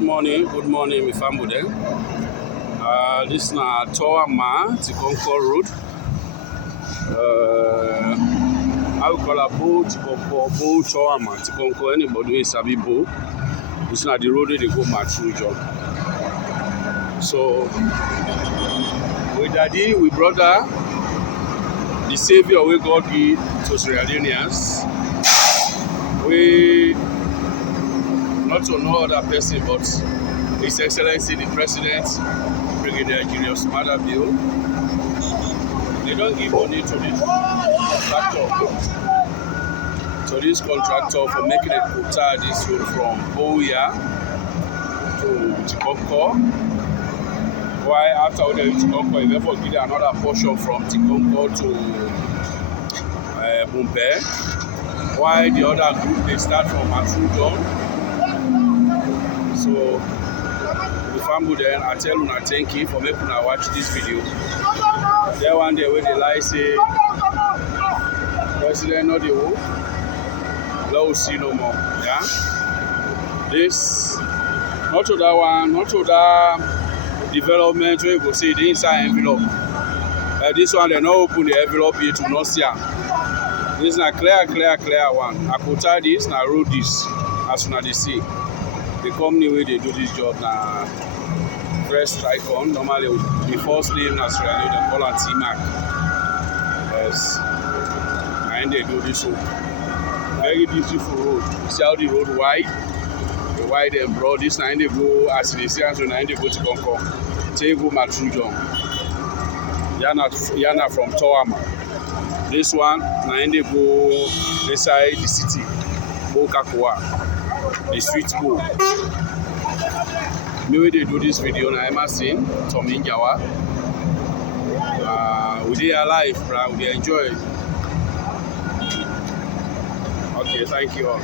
Good morning, my family. This is Tikonkor Road. I will call a Bo, Tikonkor, anybody is a Bo. This is not the road they go Mattru Jung. So, with daddy, we brother, the savior we God give to Sierra Leoneans. We not to no other person but His Excellency the President, Brigadier Julius Bill. They don't give money to this contractor for making a quota this road from Boya to Tikonkor. Why after we reach Tikonkor, they therefore give another portion from Tikonkor to Mumbai. Why the other group they start from Mattru Jung. So the family then I tell you thank you for making I watch this video. There one day when they lie say President not the who, let us see no more. Yeah. This not to that one, not to that development where you go see the inside envelope. This one they not open the envelope here to not see. This is a clear one. I could tell this, I wrote this as soon as they see. The company where they do this job now press strike on. Normally the first name na Sierra Leone, they call it T-Mac. Yes. And they do this road. Very beautiful road. See how the road wide? The wide and broad. This now they go as they say, so now they go to Tikonkor. They go Mattru Jung. Yana from Toama. This one now they go inside the city. Bokakwa. The sweet bowl. Maybe they do this video now. I'm saying Tommy Jawa. We dey alive, bro. We dey enjoy. Okay, thank you all.